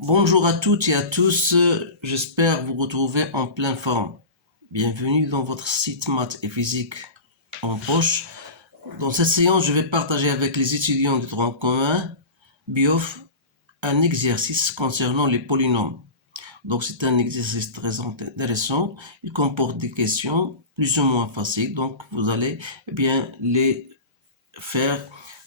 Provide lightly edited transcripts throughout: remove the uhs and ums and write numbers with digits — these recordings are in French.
Bonjour à toutes et à tous, j'espère vous retrouver en pleine forme. Bienvenue dans votre site maths et physique en poche. Dans cette séance, je vais partager avec les étudiants du tronc commun BIOF un exercice concernant les polynômes. Donc c'est un exercice très intéressant, il comporte des questions plus ou moins faciles, donc vous allez bien les faire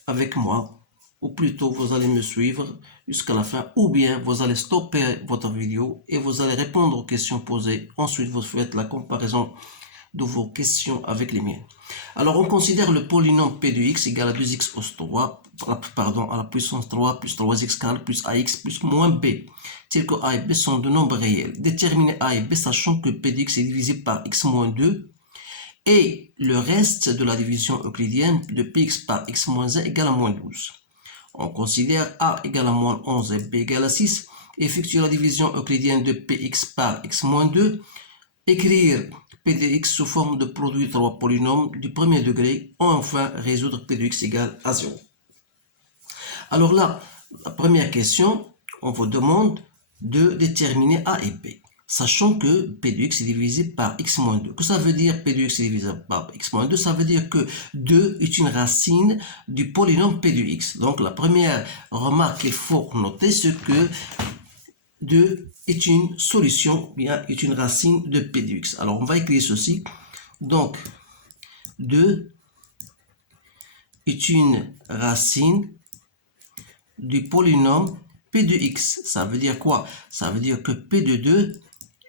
avec moi, ou plutôt vous allez me suivre jusqu'à la fin, ou bien vous allez stopper votre vidéo et vous allez répondre aux questions posées. Ensuite, vous faites la comparaison de vos questions avec les miennes. Alors, on considère le polynôme p de x égale à 2x au 3, à la puissance 3 plus 3x carré plus ax plus moins b, tel que a et b sont de nombres réels. Déterminer a et b sachant que p de x est divisé par x moins 2 et le reste de la division euclidienne de px par x moins 1 égale à moins 12. On considère a égale à moins 11 et b égale à 6. Effectuer la division euclidienne de px par x moins 2. Écrire p de x sous forme de produit de trois polynômes du premier degré. Enfin, résoudre p de x égale à 0. Alors là, la première question, on vous demande de déterminer a et b, sachant que p de x est divisé par x moins 2. Que ça veut dire p de x est divisé par x moins 2? Ça veut dire que 2 est une racine du polynôme p de x. Donc la première remarque qu'il faut noter, c'est que 2 est une solution, bien est une racine de p de x. Alors on va écrire ceci. Donc 2 est une racine du polynôme p de x. Ça veut dire quoi? Ça veut dire que p de 2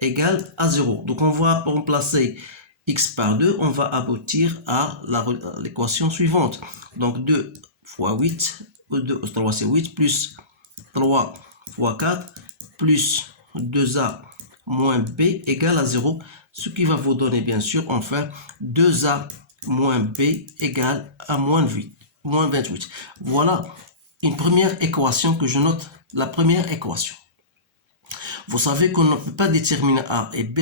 égale à 0. Donc on va remplacer x par 2, on va aboutir à l'équation suivante. Donc 2 fois 8, 3 c'est 8, plus 3 fois 4, plus 2a moins b égale à 0, ce qui va vous donner bien sûr enfin 2a moins b égale à moins 28. Voilà une première équation que je note, la première équation. Vous savez qu'on ne peut pas déterminer A et B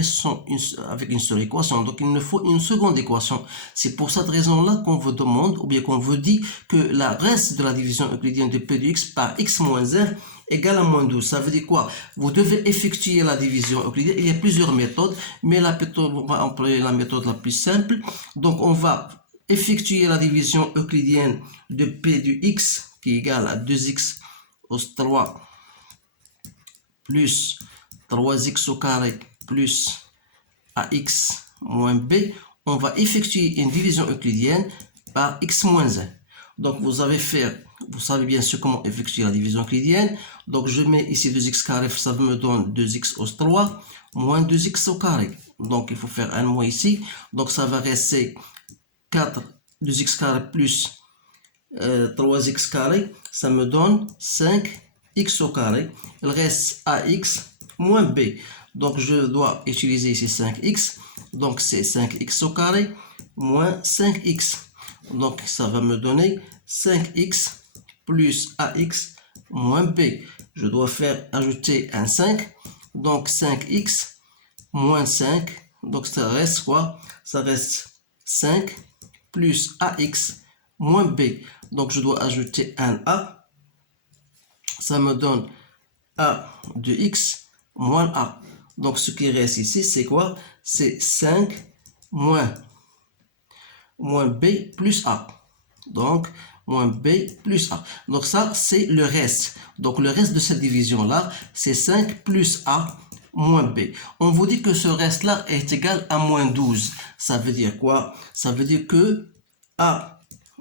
avec une seule équation, donc il nous faut une seconde équation. C'est pour cette raison-là qu'on vous demande, ou bien qu'on vous dit que le reste de la division euclidienne de P de x par x moins 1 égale à moins 12. Ça veut dire quoi? Vous devez effectuer la division euclidienne. Il y a plusieurs méthodes, mais on va employer la méthode la plus simple. Donc on va effectuer la division euclidienne de P de x qui est égale à 2x au 3 plus 3x au carré plus ax moins b. On va effectuer une division euclidienne par x moins 1. Donc vous savez bien sûr comment effectuer la division euclidienne. Donc je mets ici 2x carré, ça me donne 2x au 3 moins 2x au carré. Donc il faut faire un moins ici. Donc ça va rester 4 2x carré plus 3x carré, ça me donne 5x au carré. Il reste ax moins b. Donc je dois utiliser ici 5x. Donc c'est 5x au carré moins 5x. Donc ça va me donner 5x plus ax moins b. Je dois faire ajouter un 5. Donc 5x moins 5. Donc ça reste quoi? Ça reste 5 plus ax moins b. Donc je dois ajouter un a. Ça me donne a de x moins a. Donc ce qui reste ici, c'est quoi? C'est 5 moins b plus a. Donc moins b plus a. Donc ça, c'est le reste. Donc le reste de cette division-là, c'est 5 plus a moins b. On vous dit que ce reste-là est égal à moins 12. Ça veut dire quoi? Ça veut dire que a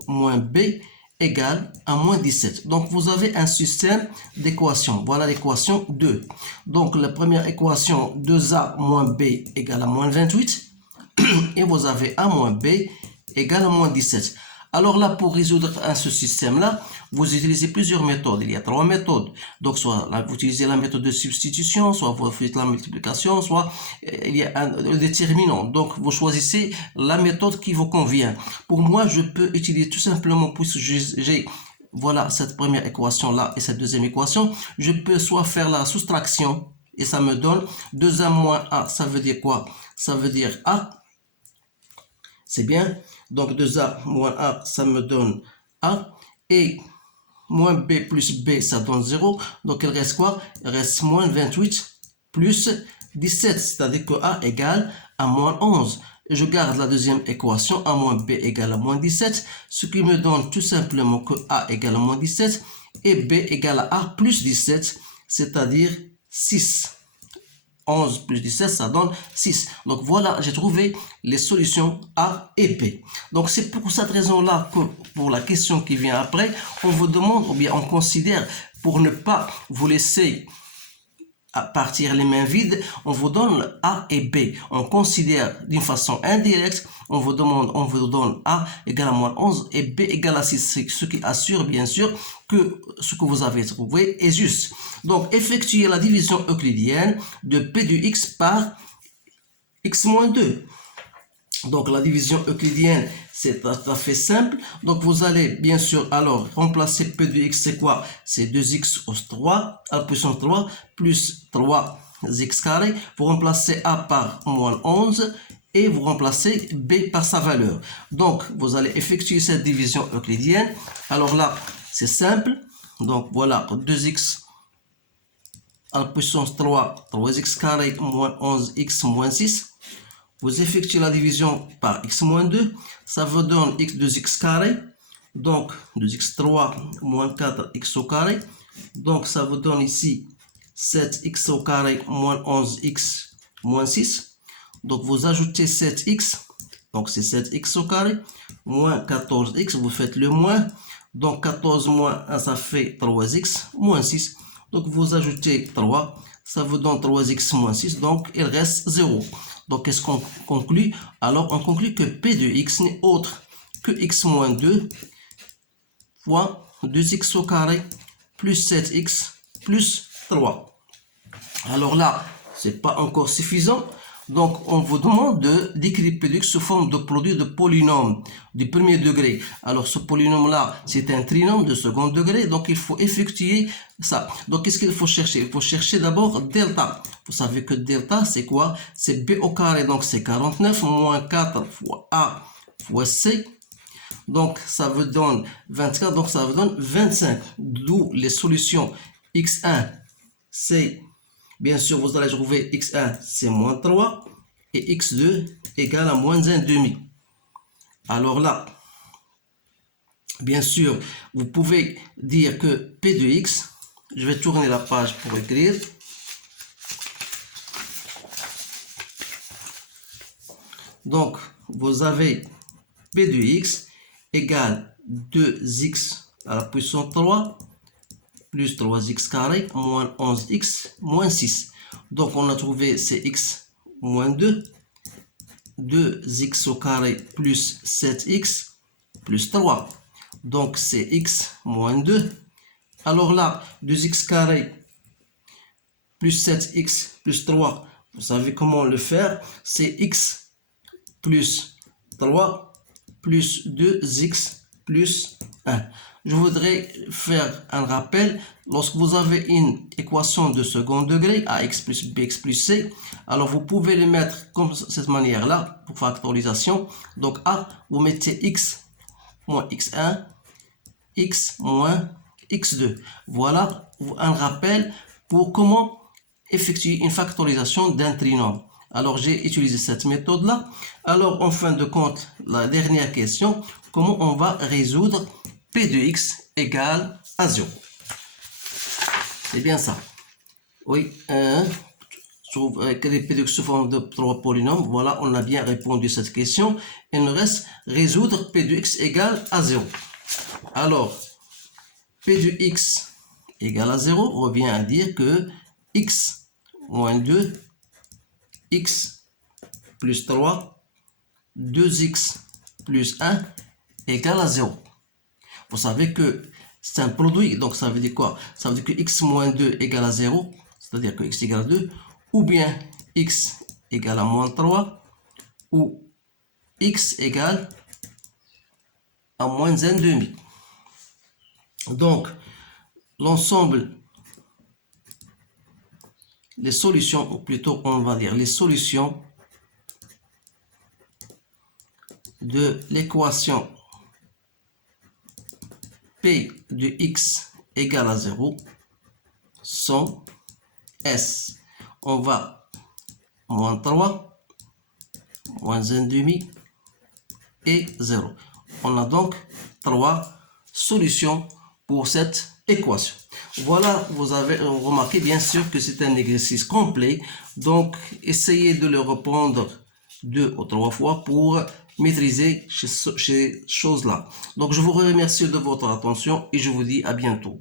moins b égale à moins 17. Donc vous avez un système d'équations. Voilà l'équation 2. Donc la première équation, 2a moins b égale à moins 28. Et vous avez a moins b égale à moins 17. Alors là, pour résoudre ce système-là, vous utilisez plusieurs méthodes. Il y a 3 méthodes. Donc, soit vous utilisez la méthode de substitution, soit vous faites la multiplication, soit il y a un déterminant. Donc, vous choisissez la méthode qui vous convient. Pour moi, je peux utiliser tout simplement, puisque j'ai voilà cette première équation-là et cette deuxième équation, je peux soit faire la soustraction, et ça me donne 2a moins a. Ça veut dire quoi? Ça veut dire a. C'est bien. Donc 2a moins a, ça me donne a. Et moins B plus B, ça donne 0. Donc, il reste quoi? Il reste moins 28 plus 17, c'est-à-dire que A égale à moins 11. Je garde la deuxième équation, A moins B égale à moins 17, ce qui me donne tout simplement que A égale à moins 17 et B égale à A plus 17, c'est-à-dire 6. 11 plus 17, ça donne 6. Donc voilà, j'ai trouvé les solutions A et B. Donc c'est pour cette raison-là que pour la question qui vient après, on vous demande, ou bien on considère, pour ne pas vous laisser à partir les mains vides, on vous donne A et B. On considère d'une façon indirecte, on vous donne A égale à moins 11 et B égale à 6, ce qui assure bien sûr que ce que vous avez trouvé est juste. Donc, effectuez la division euclidienne de P de X par X moins 2. Donc, la division euclidienne, c'est tout à fait simple. Donc, vous allez bien sûr alors remplacer P de X, c'est quoi? C'est 2x au 3 à la puissance 3 plus 3x carré. Vous remplacez A par moins 11 et vous remplacez B par sa valeur. Donc, vous allez effectuer cette division euclidienne. Alors là, c'est simple. Donc, voilà, 2x à la puissance 3, 3x carré moins 11x moins 6. Vous effectuez la division par x moins 2, ça vous donne x 2x carré, donc 2x3 moins 4x au carré, donc ça vous donne ici 7x au carré moins 11x moins 6, donc vous ajoutez 7x, donc c'est 7x au carré, moins 14x, vous faites le moins, donc 14 moins 1 ça fait 3x moins 6, donc vous ajoutez 3, ça vous donne 3x moins 6, donc il reste 0. Donc, qu'est-ce qu'on conclut? Alors, on conclut que P de X n'est autre que X moins 2 fois 2X au carré plus 7X plus 3. Alors là, c'est pas encore suffisant. Donc, on vous demande d'écrire P de X sous forme de produit de polynôme du premier degré. Alors, ce polynôme-là, c'est un trinôme de second degré. Donc, il faut effectuer ça. Donc, qu'est-ce qu'il faut chercher? Il faut chercher d'abord delta. Vous savez que delta, c'est quoi? C'est B au carré. Donc, c'est 49 moins 4 fois A fois C. Donc, ça vous donne 24. Donc, ça vous donne 25. D'où les solutions X1, c'est... Bien sûr, vous allez trouver x1, c'est moins 3, et x2 égale à moins 1,5. Alors là, bien sûr, vous pouvez dire que P de x, je vais tourner la page pour écrire. Donc, vous avez P de x égale 2x à la puissance 3 plus 3x carré moins 11x moins 6. Donc, on a trouvé c'est x moins 2, 2x au carré plus 7x plus 3. Donc, c'est x moins 2. Alors là, 2x carré plus 7x plus 3, vous savez comment le faire? C'est x plus 3 plus 2x plus 1. Je voudrais faire un rappel. Lorsque vous avez une équation de second degré, ax plus bx plus c, alors vous pouvez le mettre comme cette manière-là, pour factorisation. Donc a, vous mettez x moins x1, x moins x2. Voilà un rappel pour comment effectuer une factorisation d'un trinôme. Alors, j'ai utilisé cette méthode-là. Alors, en fin de compte, la dernière question, comment on va résoudre P de x égale à 0? C'est bien ça. Oui, quel est P de x sous forme de 3 polynômes? Voilà, on a bien répondu à cette question. Il nous reste résoudre P de x égale à 0. Alors, P de x égale à 0 revient à dire que x moins 2, x plus 3, 2x plus 1 égale à 0. Vous savez que c'est un produit, donc ça veut dire quoi? Ça veut dire que x moins 2 égale à 0, c'est-à-dire que x égale à 2, ou bien x égale à moins 3, ou x égale à moins 1,5. Donc, l'ensemble, les solutions, ou plutôt on va dire les solutions de l'équation P de x égale à 0 sont S. On va moins 3, moins 1,5 et 0. On a donc 3 solutions pour cette équation. Voilà, vous avez remarqué bien sûr que c'est un exercice complet. Donc, essayez de le répondre 2 ou 3 fois pour maîtriser ces choses-là. Donc, je vous remercie de votre attention et je vous dis à bientôt.